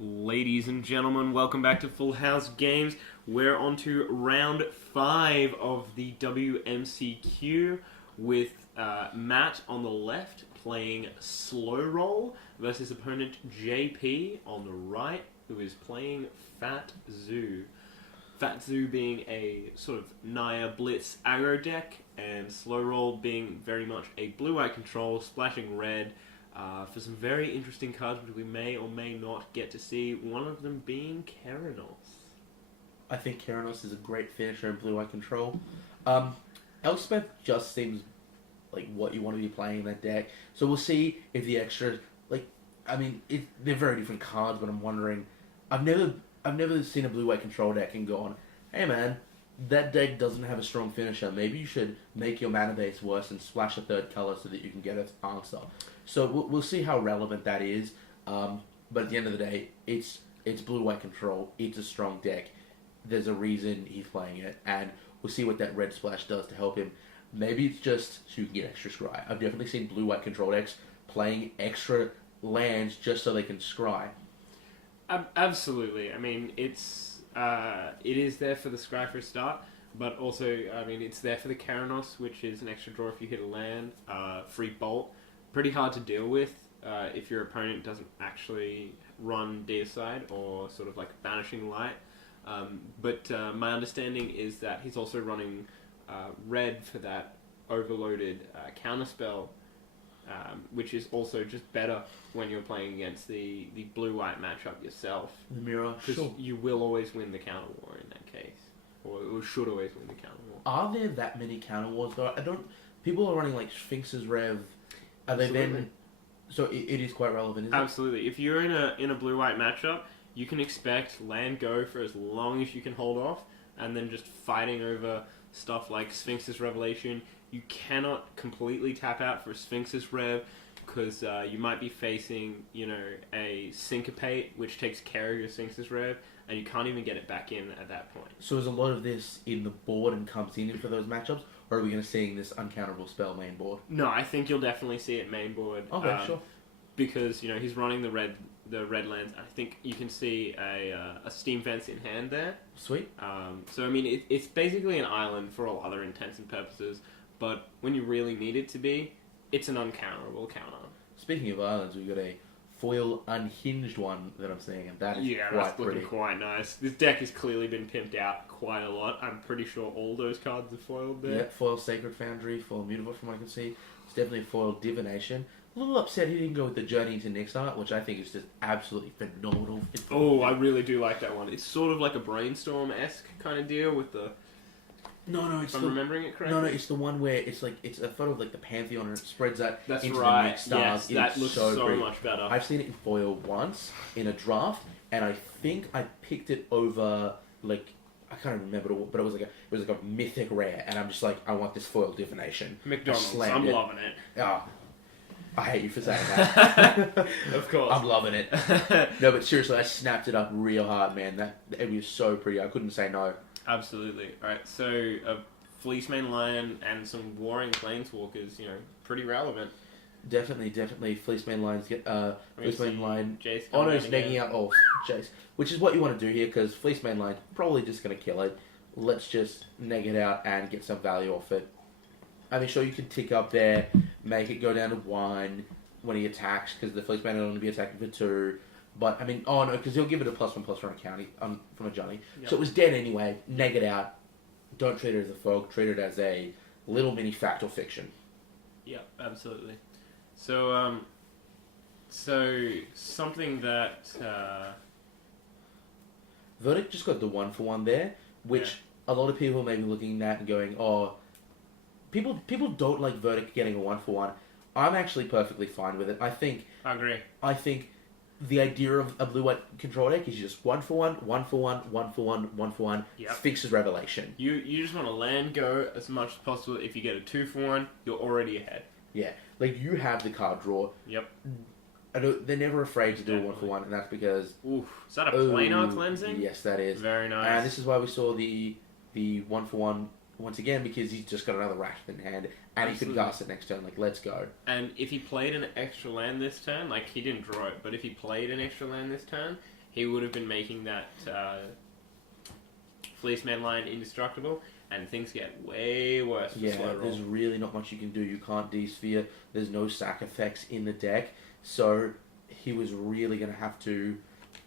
Ladies and gentlemen, welcome back to Full House Games. We're on to round 5 of the WMCQ with Matt on the left playing Slow Roll versus opponent JP on the right, who is playing Phat. Phat being a sort of Naya Blitz aggro deck, and Slow Roll being very much a blue-white control, splashing red, for some very interesting cards which we may or may not get to see, one of them being Keranos. I think Keranos is a great finisher in blue-white control. Elspeth just seems like what you want to be playing in that deck. So we'll see if the extras, they're very different cards, but I'm wondering, I've never seen a blue-white control deck and gone, hey man, that deck doesn't have a strong finisher. Maybe you should make your mana base worse and splash a third color so that you can get an answer. So we'll see how relevant that is. But at the end of the day, it's blue-white control. It's a strong deck. There's a reason he's playing it, and we'll see what that red splash does to help him. Maybe it's just so you can get extra scry. I've definitely seen blue-white control decks playing extra lands just so they can scry. Absolutely. I mean, it is there for the scry for a start, but also, it's there for the Keranos, which is an extra draw if you hit a land, free bolt. Pretty hard to deal with if your opponent doesn't actually run Deicide or sort of like Banishing Light. But my understanding is that he's also running red for that overloaded counterspell, which is also just better when you're playing against the blue-white matchup yourself. The mirror, because you will always win the counter war in that case, or should always win the counter war. Are there that many counter wars though? People are running like Sphinx's Rev. Are they then? So it is quite relevant, isn't it? Absolutely. If you're in a blue-white matchup, you can expect land go for as long as you can hold off, and then just fighting over stuff like Sphinx's Revelation. You cannot completely tap out for Sphinx's Rev, because you might be facing, a Syncopate, which takes care of your Sphinx's Rev, and you can't even get it back in at that point. So is a lot of this in the board and comes in for those matchups, or are we going to see this uncounterable spell main board? No, I think you'll definitely see it main board. Okay, sure. Because, he's running the red lands. I think you can see a Steam Fence in hand there. Sweet. It's basically an island for all other intents and purposes, but when you really need it to be, it's an uncounterable counter. Speaking of islands, we've got a foil unhinged one that I'm seeing, and that is that's looking quite nice. This deck has clearly been pimped out quite a lot. I'm pretty sure all those cards are foiled there. Yeah, foil Sacred Foundry, foil Mutable from what I can see. It's definitely foil Divination. A little upset he didn't go with the Journey into Nixart, which I think is just absolutely phenomenal. I really do like that one. It's sort of like a Brainstorm-esque kind of deal with the... No, if I'm remembering it correctly. No, it's the one where it's a photo of like the Pantheon and it spreads that into right. the mixed stars. Yes, that looks so much better. I've seen it in foil once in a draft, and I think I picked it over I can't remember, but it was like a mythic rare, and I'm just like, I want this foil Divination. McDonald's, I'm loving it. Oh, I hate you for saying that. Of course. I'm loving it. No, but seriously, I snapped it up real hard, man. It was so pretty. I couldn't say no. Absolutely. Alright, so a Fleecemane Lion and some Warring Planeswalkers, pretty relevant. Definitely. Fleecemane Lions get Fleecemane Lion. Jace. Oh no, it's negging out. Oh, Jace. Which is what you want to do here, because Fleecemane Lion probably just going to kill it. Let's just neg it out and get some value off it. Sure, you can tick up there, make it go down to 1 when he attacks, because the Fleecemane will only be attacking for 2. But, because he'll give it a +1/+1 county from a Johnny. Yep. So it was dead anyway. Neg it out. Don't treat it as a fog. Treat it as a little mini fact or fiction. Yep, absolutely. So, something that... Verdict just got the 1-for-1 there, which a lot of people may be looking at and going, oh... People don't like Verdict getting a 1-for-1. I'm actually perfectly fine with it. I agree. I think... The idea of a blue-white control deck is just 1-for-1, 1-for-1, 1-for-1, 1-for-1. Yep. Fixes Revelation. You just want to land go as much as possible. If you get a 2-for-1, you're already ahead. Yeah, you have the card draw. Yep. They're never afraid to do a 1-for-1, and that's because... Oof. Is that a planar cleansing? Yes, that is. Very nice. And this is why we saw the 1-for-1 once again, because he's just got another Wrath in hand, and he could cast it next turn, let's go. And if he played an extra land this turn, he didn't draw it, but if he played an extra land this turn, he would have been making that Fleeceman line indestructible, and things get way worse for Yeah, slow roll. there's really not much you can do. You can't D-sphere. There's no sack effects in the deck, so he was really going to have to...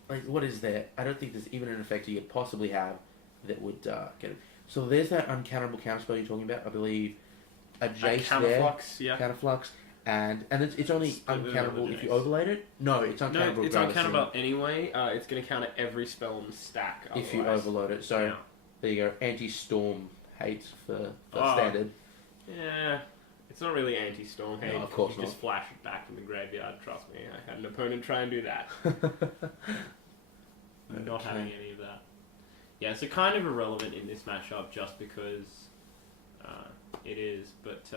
Like, what is there? I don't think there's even an effect he could possibly have that would get it. So there's that uncountable counterspell you're talking about. I believe a Jace Counterflux, there. yeah. Counterflux. And it's only uncountable if you overlaid it? No, it's uncountable. No, it's uncountable anyway. It's going to counter every spell on the stack. If you overload it. So, yeah. There you go. Anti-storm hate for standard. Yeah, it's not really anti-storm hate. No, of course you not. Just flash it back from the graveyard, trust me. I had an opponent try and do that. Not having any of that. Yeah, so kind of irrelevant in this matchup just because it is, but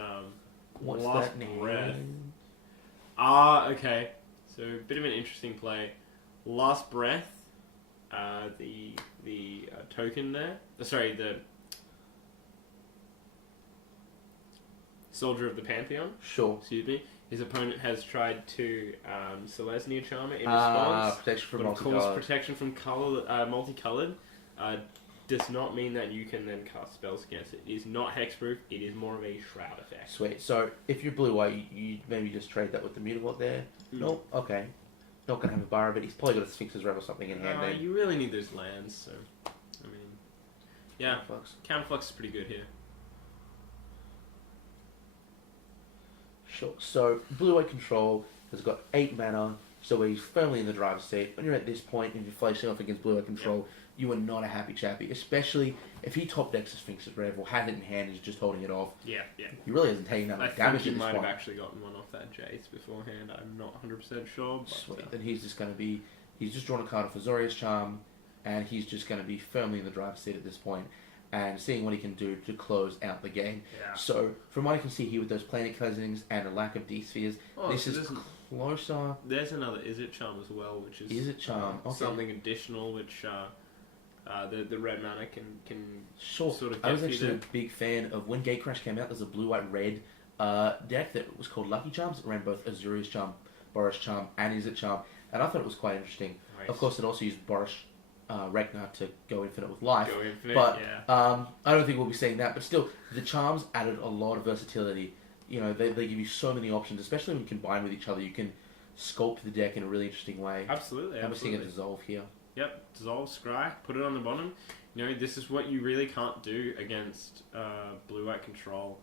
What's Last that name? Breath. Okay. So a bit of an interesting play. Last Breath, the token there. Sorry, the Soldier of the Pantheon. Sure. Excuse me. His opponent has tried to Selesnya Charmer in response. Protection from But of course, multicolour. protection from multicolored does not mean that you can then cast spells against it. It is not hexproof. It is more of a shroud effect. Sweet. So if you're blue-white, you maybe just trade that with the Mutavault there. Nope. Okay. Not gonna have a bar, but he's probably got a Sphinx's Rev or something in hand. Then. You really need those lands, so I mean, yeah, Counterflux is pretty good here. Sure. So blue-white control has got 8 mana, so he's firmly in the driver's seat. When you're at this point and you're facing off against blue-white control, you are not a happy chappy, especially if he top decks a Sphinx's Rev or has it in hand and is just holding it off. Yeah. He really hasn't taken that much damage I think at he this might point. have actually gotten one off that Jace beforehand. I'm not 100% sure. But, Sweet. Then he's just going to be... He's just drawn a card for Zoria's Charm, and he's just going to be firmly in the driver's seat at this point, and seeing what he can do to close out the game. Yeah. So, from what I can see here with those planet cleansings and a lack of D-spheres, this is closer... There's another Izzet Charm as well, which is... Izzet Charm, okay. Something additional, which the red mana can Sure. sort of I was get actually you a big fan of when Gatecrash came out. There's a blue-white-red deck that was called Lucky Charms. It ran both Azuria's Charm, Boris Charm, and Izzet Charm, and I thought it was quite interesting. Nice. Of course, it also used Boris Ragnar to go infinite with life. Go infinite, But yeah. I don't think we'll be seeing that. But still, the charms added a lot of versatility. You know, they give you so many options, especially when you combine with each other. You can sculpt the deck in a really interesting way. Absolutely. And we're seeing a dissolve here. Yep, dissolve, scry, put it on the bottom. You know, this is what you really can't do against blue-white control.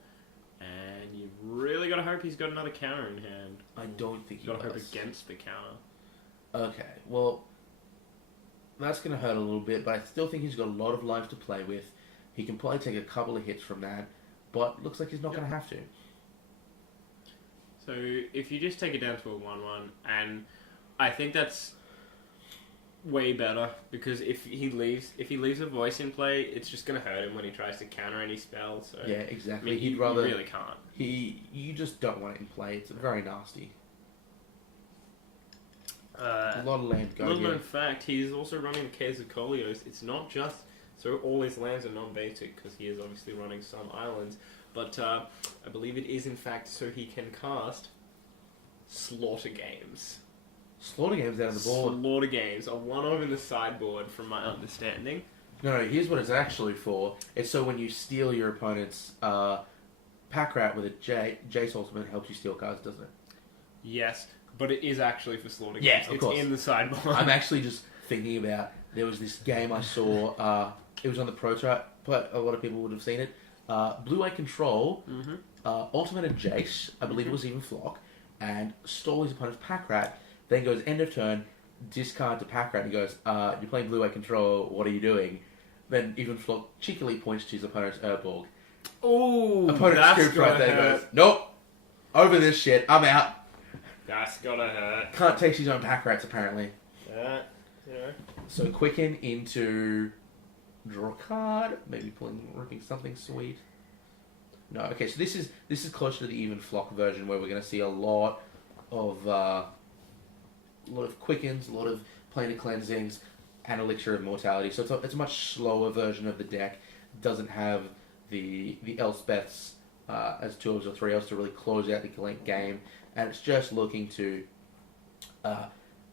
And you've really got to hope he's got another counter in hand. I don't think You've got to hope does. against the counter. Okay, well, that's going to hurt a little bit, but I still think he's got a lot of life to play with. He can probably take a couple of hits from that, but looks like he's not going to have to. So if you just take it down to a 1-1, and I think that's way better, because if he leaves a voice in play, it's just going to hurt him when he tries to counter any spell. So Yeah, exactly. I mean, He'd you rather... really can't. You just don't want it in play. It's very nasty. A lot of land go Little here. known fact, he's also running the Caves of Kolios. It's not just so all his lands are non-basic, because he is obviously running some islands, but I believe it is in fact so he can cast Slaughter Games. Slaughter Games out of the board. Slaughter Games, a one-of in the sideboard from my understanding. No, here's what it's actually for. It's so when you steal your opponent's pack rat with a Jace ultimate, helps you steal cards, doesn't it? Yes, but it is actually for Slaughter Games. Yeah, of it's course. in the sideboard. I'm actually just thinking about, there was this game I saw, it was on the Pro Tour, but a lot of people would have seen it. Blue-White Control, ultimated Jace, I believe it was even Flock, and stole his opponent's pack rat, then goes end of turn, discard to pack rat, and he goes, you're playing Blue-White Control, what are you doing? Then even Flock cheekily points to his opponent's Urborg. Ooh, Opponent that's scoops right gotta there, hurt. goes, nope, over this shit, I'm out. That's gotta hurt. Can't take his own pack rats, apparently. Yeah. So quicken into draw a card, maybe ripping something sweet. No, okay, so this is closer to the even Flock version, where we're going to see a lot of quickens, a lot of planar cleansings, and Elixir of Mortality. So it's a much slower version of the deck. Doesn't have the Elspeths as 2s or 3s to really close out the game, and it's just looking to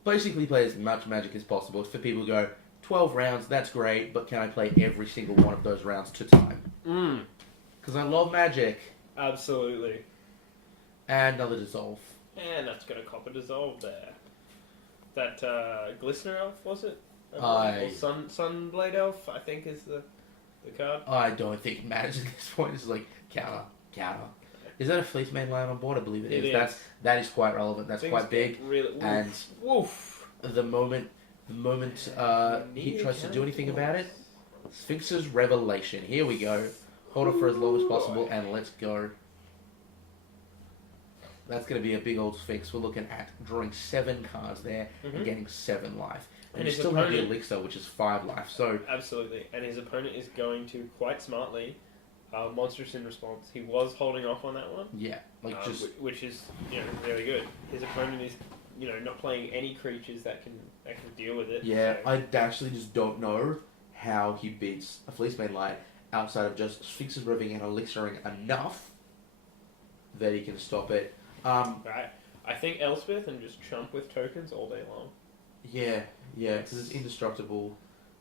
basically play as much Magic as possible. For people who go, 12 rounds, that's great, but can I play every single one of those rounds to time? Because I love Magic. Absolutely. And another Dissolve. And that's got a copper Dissolve there. That Glistener Elf, was it? Or Sunblade Elf, I think is the card. I don't think it matters at this point. It's like, counter. Is that a Fleece main line on board? I believe it is. That is quite relevant. That's quite big. Really, and woof. The moment he tries to do anything about it, Sphinx's Revelation. Here we go. Hold it for as long as possible, and let's go. That's going to be a big old Sphinx. We're looking at drawing 7 cards there and getting 7 life. And you still have the Elixir, which is 5 life. So absolutely. And his opponent is going to, quite smartly, Monstrous in response. He was holding off on that one. Yeah. Which is, really good. His opponent is, not playing any creatures that can deal with it. Yeah, so. I actually just don't know how he beats a Fleece main line outside of just Sphinx's Revving and Elixiring enough that he can stop it. Right. I think Elspeth and just chump with tokens all day long. Yeah, because it's indestructible.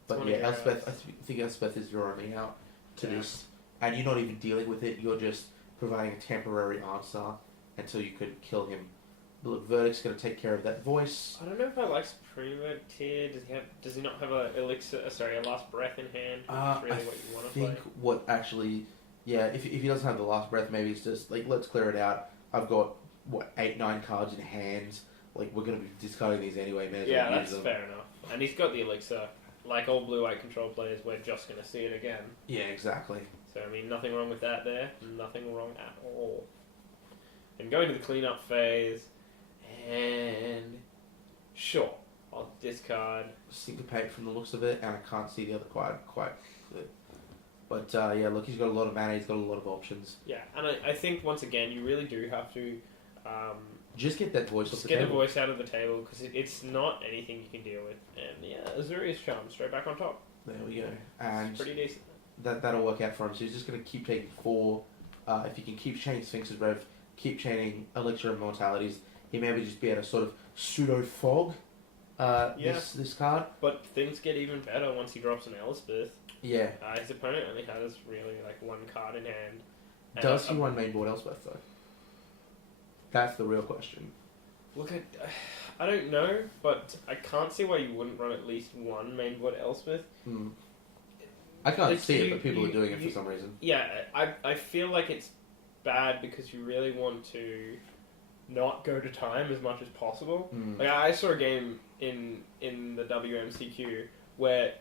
But yeah, Elspeth, I think Elspeth is your only out to this. And you're not even dealing with it, you're just providing a temporary answer until you could kill him. But look, Verdict's going to take care of that voice. I don't know if I like Supreme Verdict here. Does he not have a Last Breath in hand? That's really what you want to play. I think what actually, if he doesn't have the Last Breath, maybe it's just, let's clear it out. I've got, 8, 9 cards in hand. We're going to be discarding these anyway, man. Yeah, that's fair enough. And he's got the Elixir. Like all blue-white control players, we're just going to see it again. Yeah, exactly. So, nothing wrong with that there. Nothing wrong at all. And going to the cleanup phase, and sure, I'll discard. Syncopate from the looks of it, and I can't see the other quite good. But, look, he's got a lot of mana, he's got a lot of options. Yeah, and I think, once again, you really do have to... just get that voice off the table. Just get the voice out of the table, because it's not anything you can deal with. And, Azurius Charm, straight back on top. There we go. And it's pretty decent. That'll work out for him. So he's just going to keep taking 4. If he can keep chaining Sphinx's Rev, keep chaining Elixir Immortalities, he may just be able to sort of pseudo-fog this card. But things get even better once he drops an Elspeth. Yeah. His opponent only has really 1 card in hand. Does he run mainboard Elspeth though? That's the real question. Look, I don't know, but I can't see why you wouldn't run at least 1 mainboard Elspeth. I can't see it, but people are doing it for some reason. Yeah, I feel like it's bad because you really want to not go to time as much as possible. I saw a game in the WMCQ where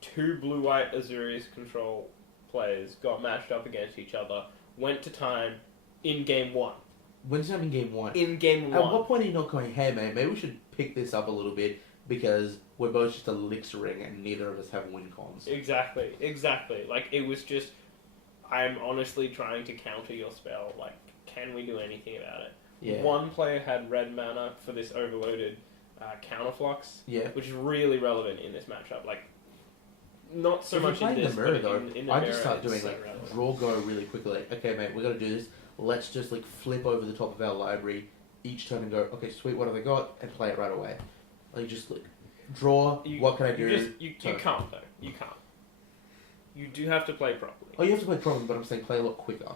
2 blue-white Azurius control players got matched up against each other, went to time in game 1. When's that in game 1? In game 1. At what point are you not going, hey mate, maybe we should pick this up a little bit because we're both just elixiring and neither of us have win cons. Exactly. It was just, I'm honestly trying to counter your spell. Can we do anything about it? Yeah. 1 player had red mana for this overloaded counterflux, which is really relevant in this matchup. Not so much in this, mirror, but though, in the I mirror, just start doing relevant. draw go really quickly. Okay, mate, we're gonna do this. Let's just flip over the top of our library each turn and go, okay, sweet, what have they got? And play it right away. Draw. What can I do? You can't though. You can't. You do have to play properly. Oh, you have to play properly, but I'm saying play a lot quicker.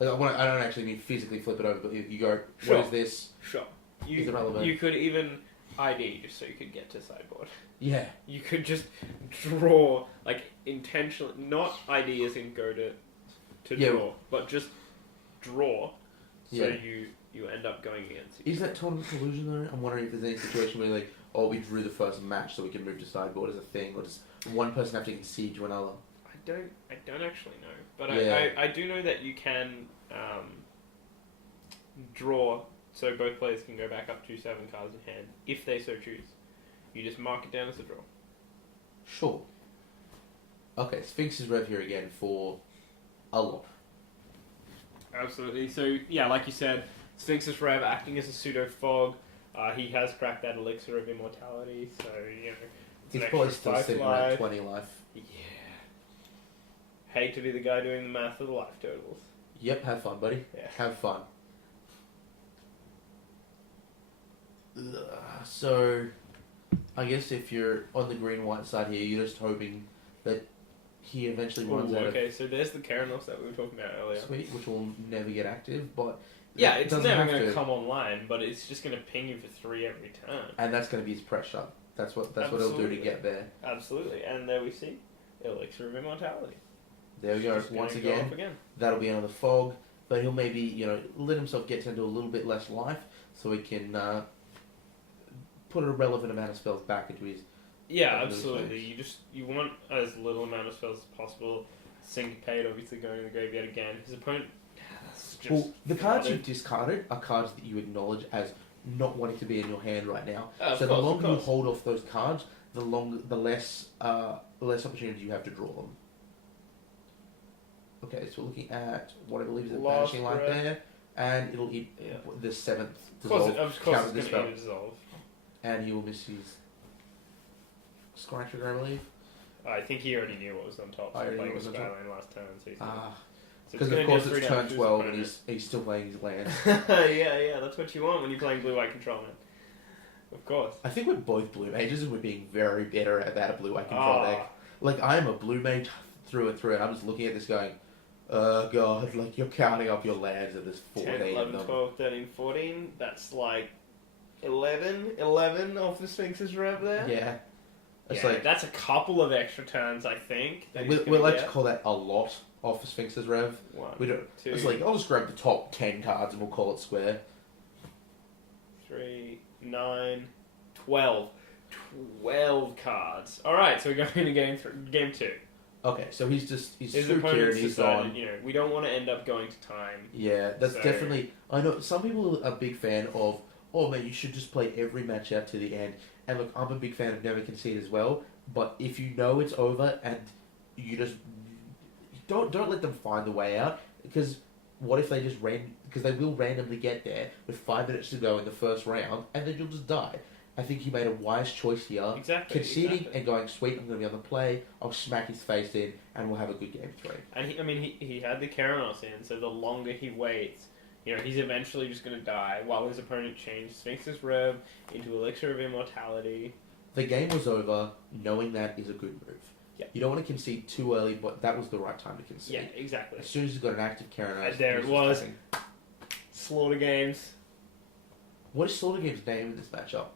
I don't actually mean physically flip it over, but you go, what is this? Sure. Is it relevant? You could even ID just so you could get to sideboard. Yeah. You could just draw, intentionally, not ID as in go to draw, but just draw so you end up going against each Is that tournament collusion though? I'm wondering if there's any situation where we drew the first match so we can move to sideboard as a thing, or does one person have to concede to another? I don't actually know, but I do know that you can draw so both players can go back up to 7 cards in hand if they so choose. You just mark it down as a draw. Sure. Okay, Sphinx's Rev here again for a lot. Absolutely. So, like you said, Sphinx's Rev acting as a pseudo-fog. He has cracked that Elixir of Immortality, so, he's probably still sitting around 20 life. Yeah. Hate to be the guy doing the math of the life totals. Yep, have fun, buddy. Yeah. Have fun. So, I guess if you're on the green-white side here, you're just hoping that he eventually runs out okay, so there's the Keranos that we were talking about earlier. Sweet, which will never get active, but... Yeah, it's never going to come online, but it's just going to ping you for 3 every turn. And that's going to be his pressure. That's what it'll do to get there. Absolutely, and there we see Elixir of Immortality. There we go. Once again, that'll be another fog, but he'll maybe let himself get into a little bit less life, so he can put a relevant amount of spells back into his. Yeah, absolutely. You want as little amount of spells as possible. Syncopate, obviously going to the graveyard again. His opponent. The cards you've discarded are cards that you acknowledge as not wanting to be in your hand right now. So the longer you hold off those cards, the less opportunity you have to draw them. Okay, so we're looking at what I believe is a Vanishing Light there, and it'll eat the 7th dissolve. Of course it's going to dissolve. And he will miss his Scry Trigger, I believe. I think he already knew what was on top. So playing Skyline last turn, so he's because of course it's turn 12 and he's still playing his lands. yeah, that's what you want when you're playing blue-white control, man. Of course. I think we're both blue mages and we're being very better at a blue-white control deck. Like, I'm a blue mage through and through, and I'm just looking at this going, oh god, like, you're counting up your lands and there's 14 10, 11, 12, 13, 14, that's like 11 off the Sphinx's Rev there. Yeah. It's like, that's a couple of extra turns, I think. We like to call that a lot off the Sphinx's Rev. 1, we don't. 2, it's like, I'll just grab the top 10 cards and we'll call it square. 3, 9, 12. 12 cards. Alright, so we're going to game 2. Okay, so he's his through here and he's decided, we don't want to end up going to time. Yeah, that's definitely... I know, some people are a big fan of, oh man, you should just play every match out to the end. And look, I'm a big fan of never concede as well, but if you know it's over and you just... Don't let them find the way out, because what if they just because they will randomly get there with 5 minutes to go in the first round, and then you'll just die. I think he made a wise choice here. Exactly. Conceding and going, sweet, I'm going to be on the play, I'll smack his face in, and we'll have a good game 3. And he had the Keranos in, so the longer he waits, he's eventually just going to die, while his opponent changed Sphinx's Rev into Elixir of Immortality. The game was over, knowing that is a good move. Yeah. You don't want to concede too early, but that was the right time to concede. Yeah, exactly. As soon as he's got an active Keranos... And there it was. Slaughter Games. What is Slaughter Games' name in this matchup?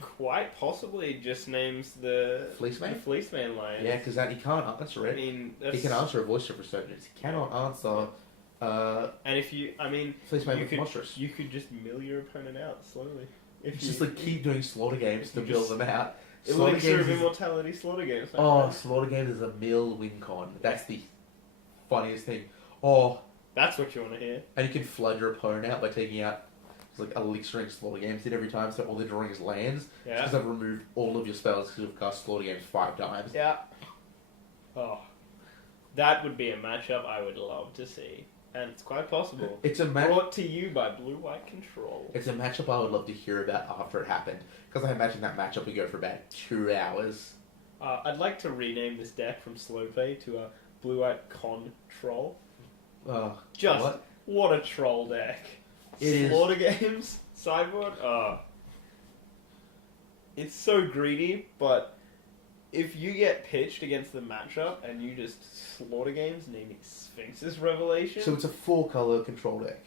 Quite possibly just names the Fleeceman? The Fleeceman line. Yeah, because he can't answer it. He can answer a voice of resurgence. He cannot answer... and if you... Fleeceman with Monstrous. You could just mill your opponent out slowly. Keep doing Slaughter Games to build them out. Elixir of Immortality Slaughter Games. Slaughter Games is a mill win con. That's the funniest thing. That's what you want to hear. And you can flood your opponent out by taking out Elixir Slaughter Games did every time, so all they're drawing is lands. Yeah. Because they've removed all of your spells because you've cast Slaughter Games 5 times. Yeah. That would be a matchup I would love to see. And it's quite possible. It's brought to you by Blue-White Control. It's a matchup I would love to hear about after it happened. Because I imagine that matchup would go for about 2 hours. I'd like to rename this deck from Slow Play to a Blue-White Control. What a troll deck. Slaughter Games sideboard? It's so greedy, but if you get pitched against the matchup and you just Slaughter Games naming Sphinx's Revelation... So it's a 4-color control deck.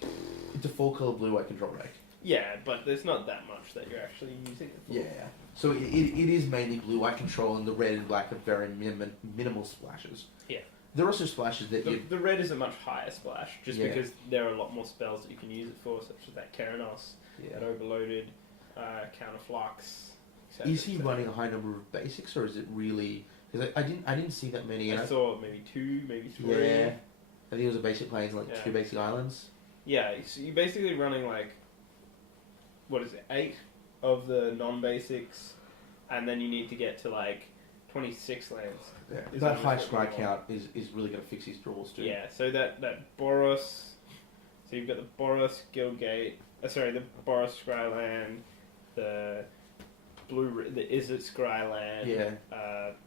It's a 4-color blue-white control deck. Yeah, but there's not that much that you're actually using it for. Yeah. So it is mainly blue-white control, and the red and black are very minimal splashes. Yeah. There are also splashes that The red is a much higher splash, just because there are a lot more spells that you can use it for, such as that Keranos, that Overloaded, Counterflux, etc. Is he running a high number of basics, or is it really... Because I didn't see that many. I saw maybe 2, maybe 3. Yeah. I think it was a basic planes, 2 basic islands. Yeah, so you're basically running 8 of the non-basics, and then you need to get to 26 lands. Yeah. That high scry count is really going to fix his draws too. Yeah, so that Boros, so you've got the Boros Guildgate, the Boros Scryland, the Izzet Scryland,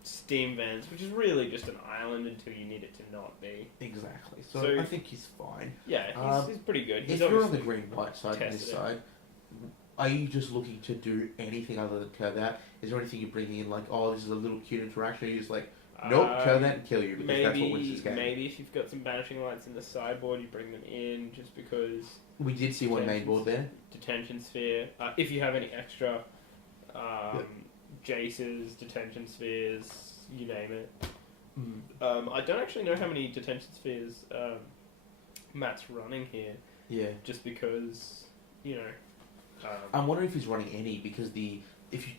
Steam Vents, which is really just an island until you need it to not be. Exactly. So I think he's fine. Yeah, he's pretty good. If you're on the green-white side and this side, are you just looking to do anything other than curve out? Is there anything you're bringing in, like, oh, this is a little cute interaction? Or are you just like, nope, curve out and kill you, because that's what wins this game. Maybe if you've got some banishing lights in the sideboard, you bring them in just because. We did see one main board there. Detention sphere. If you have any extra Jaces, detention spheres, you name it. I don't actually know how many detention spheres Matt's running here. Yeah. Just because, you know. I'm wondering if he's running any, because if you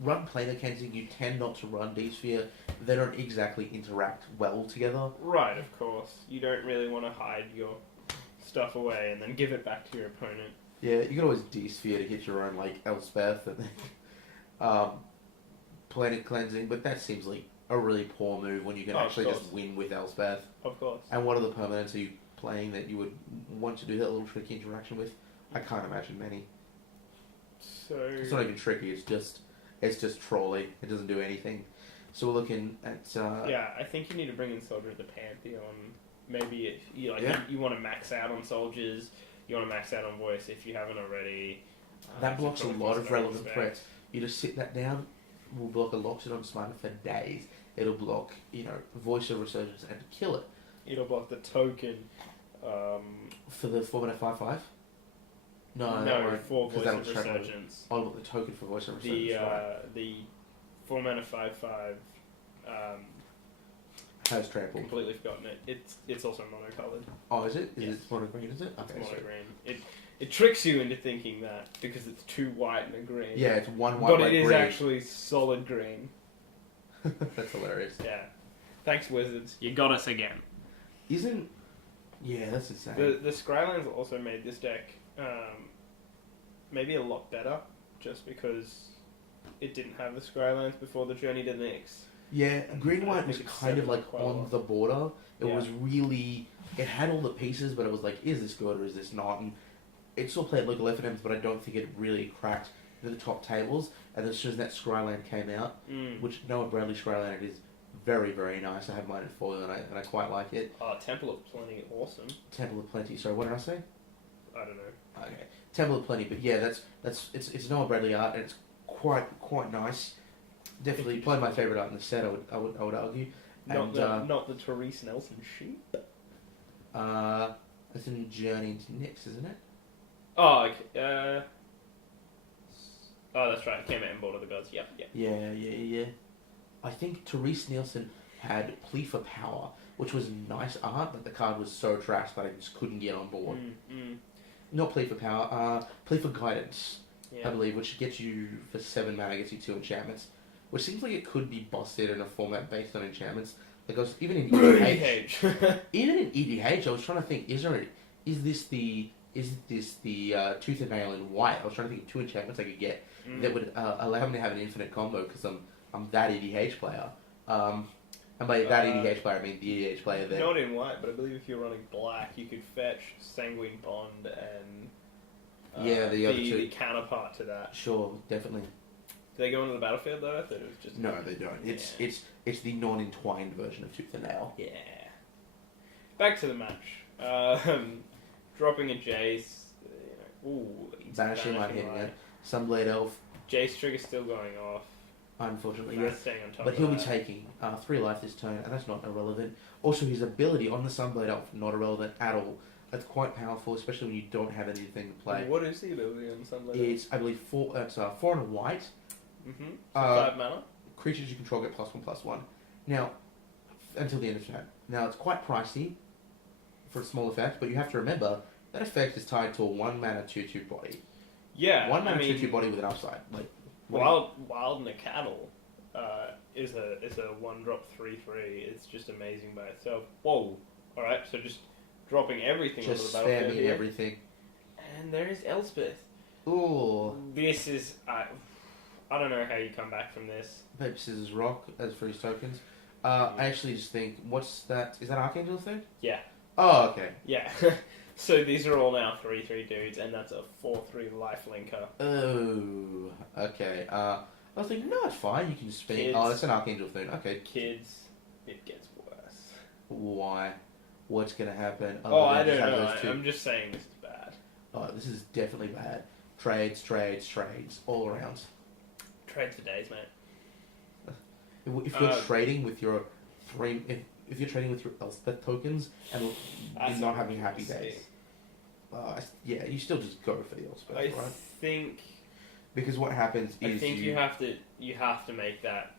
run planar cleansing, you tend not to run D-sphere. They don't exactly interact well together. Right, of course. You don't really want to hide your stuff away and then give it back to your opponent. Yeah, you can always D-sphere to get your own, like, Elspeth and planar cleansing, but that seems like a really poor move when you can actually just win with Elspeth. Of course. And what other permanents are you playing that you would want to do that little tricky interaction with? I can't imagine many. So it's not even tricky. It's just trolly. It doesn't do anything. So we're looking at. Yeah, I think you need to bring in Soldier of the Pantheon. Maybe if you you want to max out on soldiers, you want to max out on voice if you haven't already. That blocks a lot of relevant threats. You just sit that down. Will block a Loxodon Smiter for days. It'll block, Voice of Resurgence and kill it. It'll block the token. For the 4-mana 5/5? No, for Voice of Resurgence. I'll block the token for Voice of Resurgence. The 4-mana 5/5. Has trample. Completely forgotten it. It's also mono-coloured. Oh, is it? Is yes. it mono green? Is it? Okay, it's mono green. It tricks you into thinking that because it's 2 white and a green. Yeah, it's 1 white, but white, it is green. actually solid green. That's hilarious. Yeah. Thanks, Wizards. You got us again. Yeah, that's insane. The Skylands also made this deck maybe a lot better, just because it didn't have the Skylands before the Journey to Nyx. Yeah, green white was kind of like on the border. It was really, it had all the pieces, but it was like, is this good or is this not? And it still played local FNMs, but I don't think it really cracked the top tables. And as soon as that Scryland came out, which Noah Bradley Scryland is very, very nice. I have mine in foil and I quite like it. Temple of Plenty, awesome. Temple of Plenty. Sorry, what did I say? I don't know. Okay, Temple of Plenty. But yeah, it's Noah Bradley art and it's quite nice. Definitely probably my favorite art in the set. I would argue. Not the Therese Nelson sheep. It's in Journey to Nyx, isn't it? Oh, okay. Oh, that's right. It came out in Board of the Gods. Yep. Yeah. I think Therese Nielsen had Plea for Power, which was nice art, but the card was so trash that I just couldn't get on board. Not Plea for Power, Plea for Guidance, I believe, which gets you for 7 mana, gets you 2 enchantments, which seems like it could be busted in a format based on enchantments. Because even in EDH, even in EDH, I was trying to think: is this the Tooth and Nail in white? I was trying to think of 2 enchantments I could get that would allow me to have an infinite combo because I'm that EDH player. And by that EDH player, I mean the EDH player that... Not in white, but I believe if you're running black, you could fetch Sanguine Bond and the other 2. The counterpart to that. Sure, definitely. Do they go into the battlefield though? I thought it was just... No, they don't. It's the non-entwined version of Tooth and Nail. Yeah. Back to the match. Dropping a Jace. Banishing Light hitting it. Sunblade Elf. Jace trigger still going off. Unfortunately, yes. Staying on top but of he'll that. be taking 3 life this turn, and that's not irrelevant. Also, his ability on the Sunblade Elf, not irrelevant at all. That's quite powerful, especially when you don't have anything to play. What is the ability on Sunblade Elf? It's, I believe, 4 and a white. Mm-hmm. So 5 mana? Creatures you control get +1/+1. Now, until the end of turn. Now, it's quite pricey for a small effect, but you have to remember that effect is tied to a 1 mana 2/2 body. Yeah. 1 mana 2/2 body with an upside. Like Wild Nicatl is a 1-drop 3/3. It's just amazing by itself. Whoa! Alright, so just dropping everything onto the battlefield. Just spamming everything. And there is Elspeth. Ooh. This is... I don't know how you come back from this. Paper, scissors, rock as freeze tokens. I actually just think, what's that? Is that Archangel thing? Yeah. Oh, okay. Yeah. So these are all now 3/3 dudes, and that's a 4/3 lifelinker. Oh, okay. I was thinking, no, it's fine. You can just spin. Oh, that's an Archangel thing. Okay. Kids, it gets worse. Why? What's gonna happen? I don't know. I'm just saying this is bad. Oh, this is definitely bad. Trades, all around. Trades for days, mate. If you're trading with your if you're trading with your Elspeth tokens and you're not having happy days, yeah, you still just go for the Elspeth, right? I think because what happens is you have to make that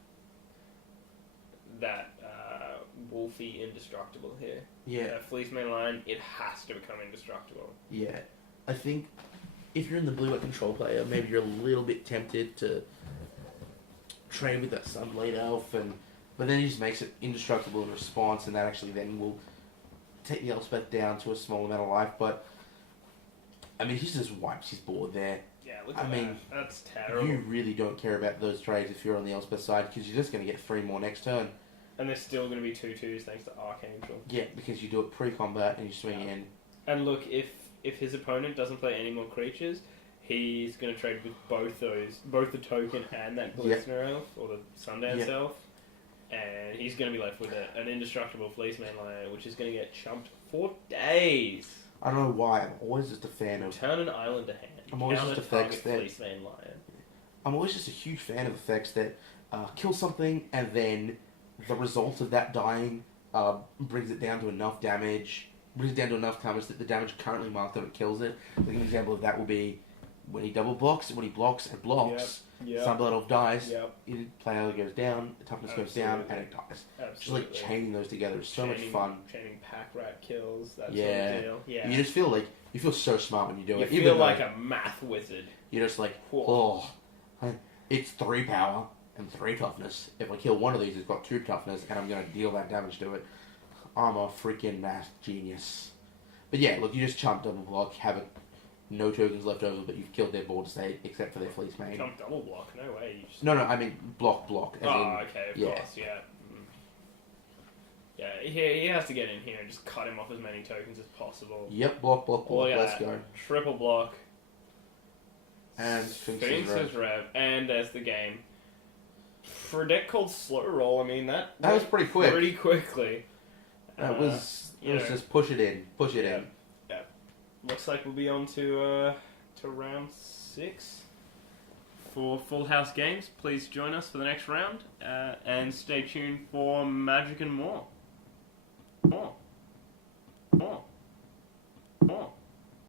Wolfie indestructible here. Yeah. That Fleece Main Line, it has to become indestructible. Yeah, I think if you're in the blue-white control player, maybe you're a little bit tempted to trade with that Sunblade Elf, but then he just makes it indestructible in response, and that actually then will take the Elspeth down to a small amount of life. But I mean, he just wipes his board there. Yeah, look at that. That's terrible. You really don't care about those trades if you're on the Elspeth side, because you're just going to get 3 more next turn. And there's still going to be 2/2s thanks to Archangel. Yeah, because you do it pre-combat and you swing in. And look, if his opponent doesn't play any more creatures, he's going to trade with both the token and that Glistener Elf, or the Sundance Elf. And he's going to be left with an indestructible Fleece Main Line, which is going to get chumped for days. I don't know why, I'm always just a fan of... Turn an island to hand. I'm always just effects that... Fleece Main Lion. I'm always just a huge fan of effects that kill something and then the result of that dying brings it down to enough damage, that the damage currently marked on it kills it. Like an example of that will be when he double blocks, when he blocks and blocks, Sunblade Elf dies, player goes down, the toughness goes down, and it dies. Absolutely. Just like chaining those together is so much fun. Chaining pack rat kills, that sort of deal. Yeah. You just feel like, you feel so smart when you do it. You feel like a math wizard. You're just like, it's 3 power and 3 toughness. If I kill one of these, it's got 2 toughness, and I'm going to deal that damage to it. I'm a freaking math genius. But yeah, look, you just chump double block, have no tokens left over, but you've killed their board state, except for their Fleece Main. Chump double block? No way. You just... No, I mean block. Okay, of course, yeah. Yeah, he has to get in here and just cut him off as many tokens as possible. Yep, block, let's go. Triple block. And Sphinx's Rev. And there's the game. For a deck called Slow Roll, I mean, that was pretty quick. Pretty quickly. It was just push it in. Yeah. Looks like we'll be on to round 6. For Full House Games, please join us for the next round. And stay tuned for Magic and more. More.